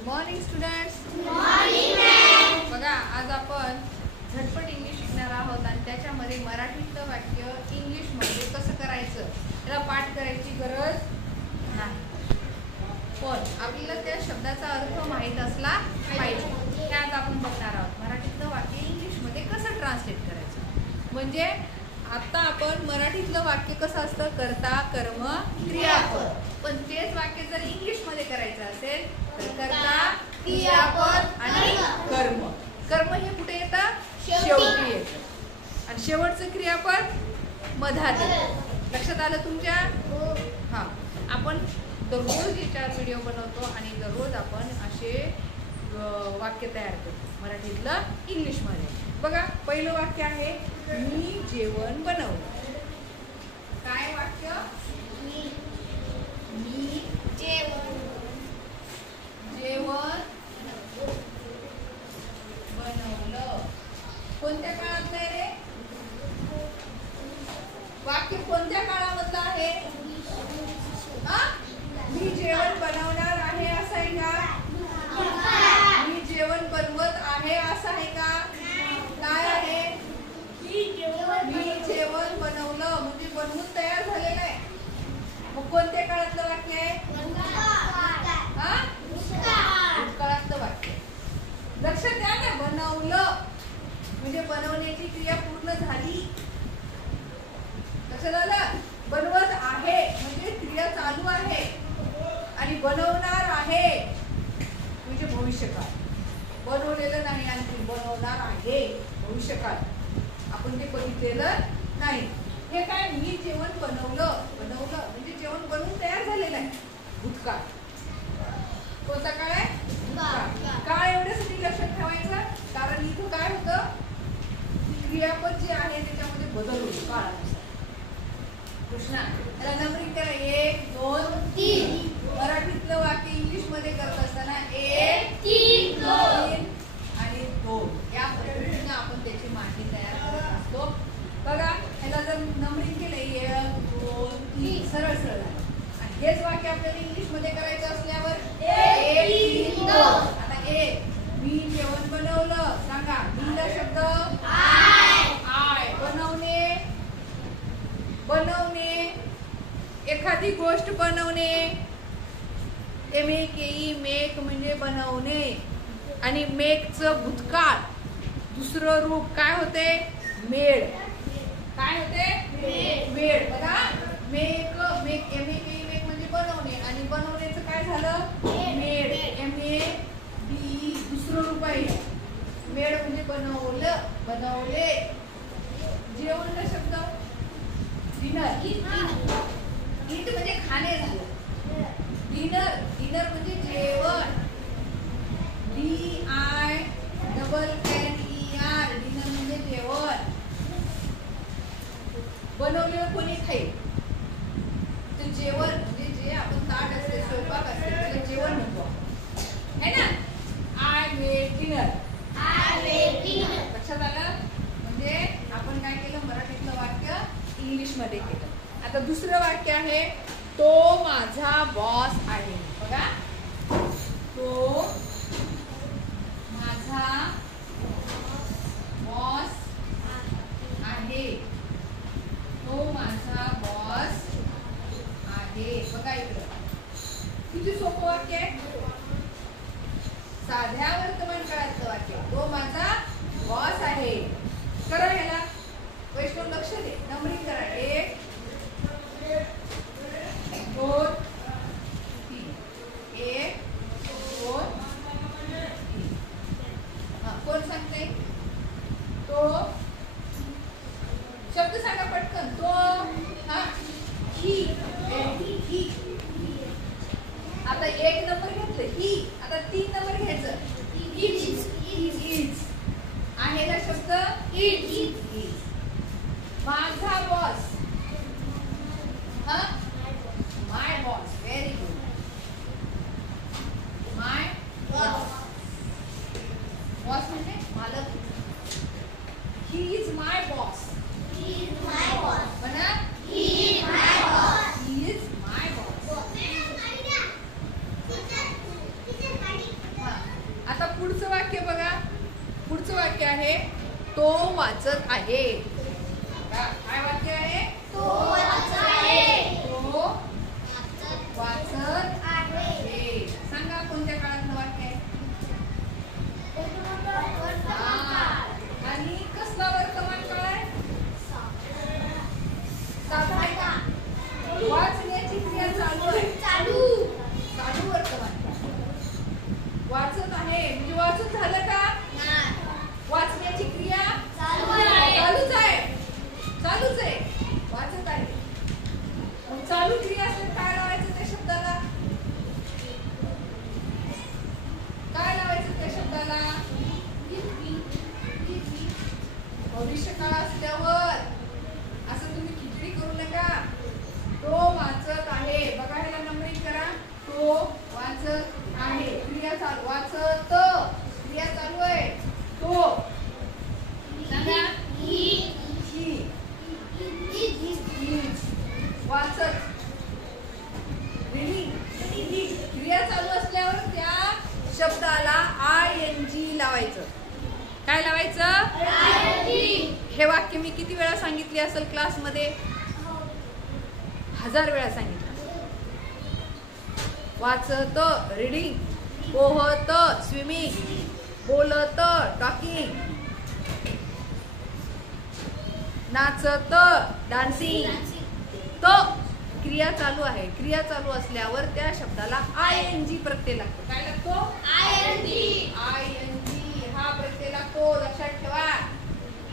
Good morning students. बघा आज आपण झटपट इंग्लिश शिकणार आहोत आणि त्याच्यामध्ये मराठीतलं वाक्य इंग्लिशमध्ये कसं करायचं याला पाठ करायची गरज नाही, पण आपल्याला त्या शब्दाचा अर्थ माहीत असला पाहिजे. हे आज आपण बघणार आहोत. मराठीतलं वाक्य इंग्लिशमध्ये कसं ट्रान्सलेट करायचं. म्हणजे आता आपण मराठीतलं वाक्य कसं असतं, कर्ता कर्म क्रियापद, पण तेच वाक्य जर इंग्लिशमध्ये करायचं असेल तर कर्ता क्रियापद आणि कर्म. कर्म हे कुठे येतं, शेवटी येतं आणि शेवटचं क्रियापद मधात येतं. लक्षात आलं तुमच्या? हां, आपण दररोज याच्यावर व्हिडिओ बनवतो आणि दररोज आपण असे वाक्य तयार करतो मराठीतलं इंग्लिशमध्ये. बघा पहिलं वाक्य आहे, मी जेवण बनवलं. काय वाक्य? मी जेवण बनवलं. कोणत्या काळातलं आहे रे वाक्य? कोणत्या काळामधलं आहे? मी जेवण बनवणार आहे असं आहे का? मी जेवण बनवत आहे असं आहे का? काय आहे? मी जेवण बनवलं म्हणजे बनवून तयार झालेलं आहे. मग कोणत्या काळातलं वाक्य आहे? भूतकाळातलं वाक्य. लक्षात द्या ना, बनवलं म्हणजे बनवण्याची क्रिया पूर्ण झाली. लक्षात आलं? बनवत आहे म्हणजे क्रिया चालू आहे आणि बनवणार आहे म्हणजे भविष्यकाळ. बनवलेलं नाही आणखी, बनवणार आहे भविष्यकाळ. आपण ते बघितलेलं नाही. हे काय? मी जेवण बनवलं म्हणजे जेवण बनवून तयार झालेलं आहे. भूतकाळ. कोणता काळ आहे? काळ. एवढ्यासाठी लक्षात ठेवायचं, कारण इथं काय होतं, क्रियापद जे आहे त्याच्यामध्ये बदल होतो काळानुसार. कृष्णा त्याला नंबरिंग करा. 1 2 3. मराठीतलं वाक्य इंग्लिश मध्ये करत असताना 1 3 आणि 2 या पद्धतीने आपण त्याची माहिती तयार करत असतो. बघा ह्याला जर नंबरिंग केलं 1 2 3 सरळ सरळ आहे. आणि हेच वाक्य आपल्याला इंग्लिश मध्ये करायचं असल्यावर 1 3 2. आता 1 मी जेवण बनवलं. सांगा मीला शब्द आय. बनवणे एखादी गोष्ट बनवणे. MEKE मेक म्हणजे बनवणे आणि मेकचं भूतकाळ दुसरं रूप काय होते? मेड. काय होते? मेड. बघा मेक MEKE मेक म्हणजे बनवणे आणि बनवण्याचं काय झालं? मेड. MADE दुसरं रूप आहे. मेड म्हणजे बनवलं, बनवले. जेवण शब्द डिनर. ईट म्हणजे खाणे झालं. डिनर म्हणजे जेवण. DINNER. डिनर म्हणजे जेवण. बनवलेलं कोणी खाईल तर जेवण म्हणजे जे आपण ताट असते, स्वयंपाक असते त्याला जेवण म्हणतो है ना. I made dinner. लक्षात आलं? म्हणजे आपण काय केलं, मराठीतलं वाक्य इंग्लिश मध्ये केलं. आता दुसरं वाक्य आहे, तो माझा बॉस आहे. बघा तो माझा बॉस आहे. तो माझा बॉस आहे. बघा इकडं किती सोपं वाक्य आहे. साध्या वर्तमान काळातलं वाक्य. तो माझा बॉस आहे. करा ह्याला वैष्णव लक्ष दे. नंबरिंग करा. 1 2 3. 1 2 3. कोण सांगते? तो शब्द सांगा पटकन. तो ही. आता 1 नंबर घेतलं ही. आता 3 नंबर घ्यायचं. इज आहे ना शब्द इज. माझा boss. My boss. Very good. My boss. Boss म्हणजे मालक. He is my boss. म्हणा ही इज माय बॉस. वाक्य बघा. पुढचं वाक्य आहे तो वाचत आहे. काय वाक्य आहे? तो वाचत आहे. तो वाचत आहे. सांगा कोणत्या काळातलं वाक्य आहे? आणि कसला वर्तमान काळ आहे? साधा आहे का? वाचण्याची क्रिया चालू आहे. चालू वर्तमान काळ. वाचत आहे म्हणजे वाचून झालं का? वाचण्याची क्रिया चालूच आहे. वाचत आहे. मग चालू क्रिया असेल काय लावायचं त्या शब्दाला? काय लावायचं त्या शब्दाला? भविष्य काळ असल्यावर. असं तुम्ही खिचडी करू नका. तो वाचत आहे. बघा ह्याला नंबरिंग करा. तो वाचत आहे. क्रिया चालू. वाचत क्रिया चालू आहे. तो सांगा. वाचत क्रिया चालू असल्यावर त्या शब्दाला ING लावायचं. काय लावायचं? हे वाक्य मी किती वेळा सांगितले असेल क्लासमध्ये? 1000 वेळा सांगितलं. वाचत रीडिंग, पोहत स्विमिंग, बोलत टॉकिंग, नाचत डान्सिंग. तो क्रिया चालू आहे. क्रिया चालू असल्यावर त्या शब्दाला ING प्रत्यय लागतो. काय लागतो? ING. हा प्रत्यय लागतो. लक्षात ठेवा.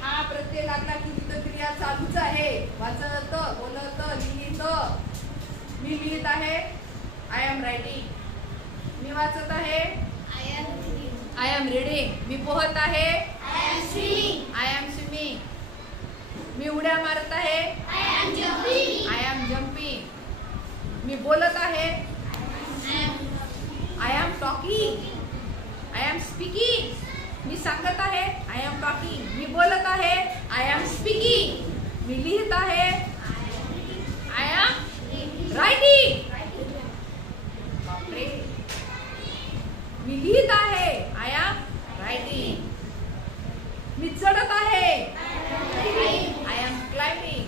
हा प्रत्यय लागला की तिथं क्रिया चालूच आहे. वाचत, बोलत, लिहित. मी लिहित आहे. I am writing. मी वाचत आहे. I am reading. मी पोहत आहे. I M swimming. मी उड्या मारत आहे. I M jumping. मी बोलत आहे. I am talking. I am speaking. मी सांगत आहे. I am talking. मी बोलत आहे. I am speaking. मी लिहित आहे. I am writing. मी लिहित आहे. I am writing. मी चढत आहे. I M climbing.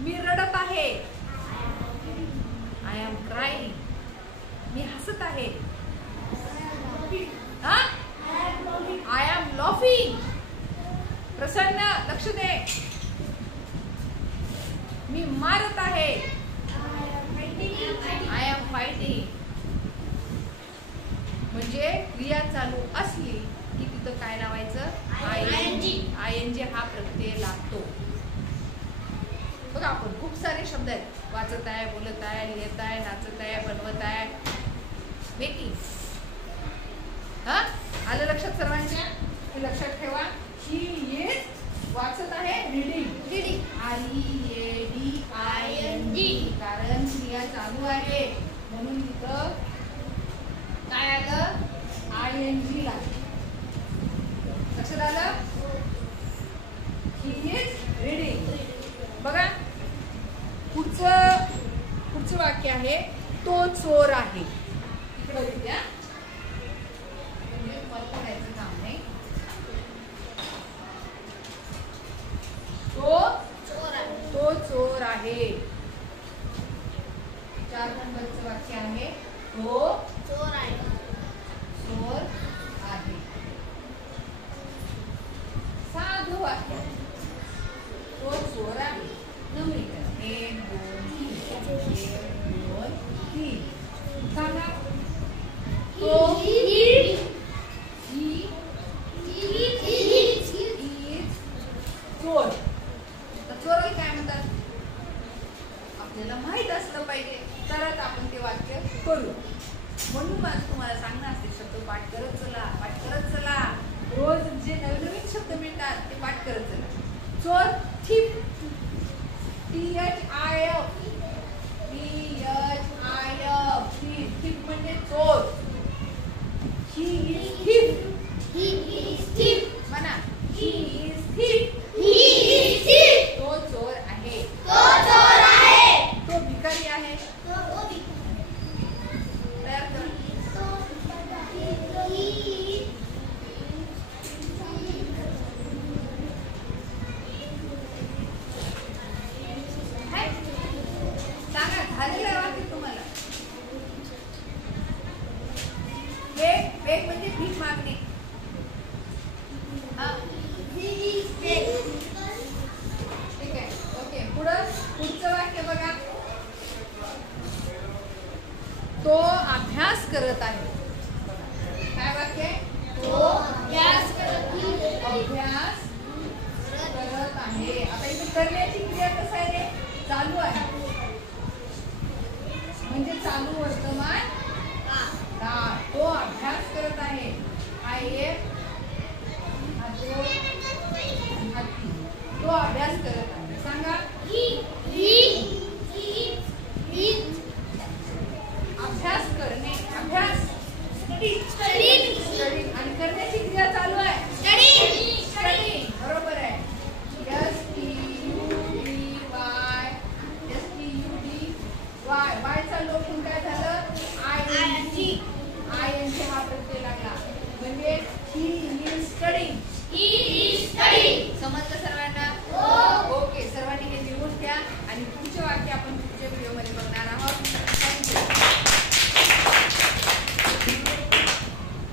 मी रडत आहे. I M crying. मी हसत आहे. I am laughing. प्रसन्न. लक्ष दे. मी मारत आहे. I am fighting. म्हणजे क्रिया चालू असली की तिथं काय लावायचं? ING हा प्रत्यय लागतो. बघा आपण खूप सारे शब्द आहेत. वाचत आहे, बोलत आहे, लिहित आहे, नाचत आहे, बनवत आहे, मेकिंग. आलं लक्षात सर्वांच्या? हे लक्षात ठेवा. ही इज वाचत आहे. रीडिंग. READING. कारण क्रिया चालू आहे म्हणून तिथं काय आलं? ING लागलं. लक्षात आलं? He is reading. बघा पुढचं वाक्य आहे तो चोर आहे. इकडे लिहूया. म्हणजे काम नाही. तो चोर आहे. 4 नंबरचं वाक्य आहे तो चोर आहे. साधं वाक्य. तो चोर आहे. नंबरी करा. 1 2 3. सांगा. तो चोर. चोराला काय म्हणतात? आपल्याला माहित असलं पाहिजे तरच आपण ते वाक्य करू. म्हणून माझं तुम्हाला सांगणं असते शब्द पाठ करत चला. रोज जे नवीन शब्द मिळतात ते पाठ करत चला. चोर. थिप. THIF. थिप म्हणजे चोर. He is thief. म्हणा. He is thief. तो चोर आहे. तो भिकारी आहे. अभ्यास करत आहे. काय वाक्य आहे? तो अभ्यास करत आहे. अभ्यास करत आहे. आता इथे करण्याची क्रिया कसं आहे रे? चालू आहे. म्हणजे चालू वर्तमान काळ. तो अभ्यास करत आहे. हा एक, हा दोन, हा तीन. तो अभ्यास करत आहे.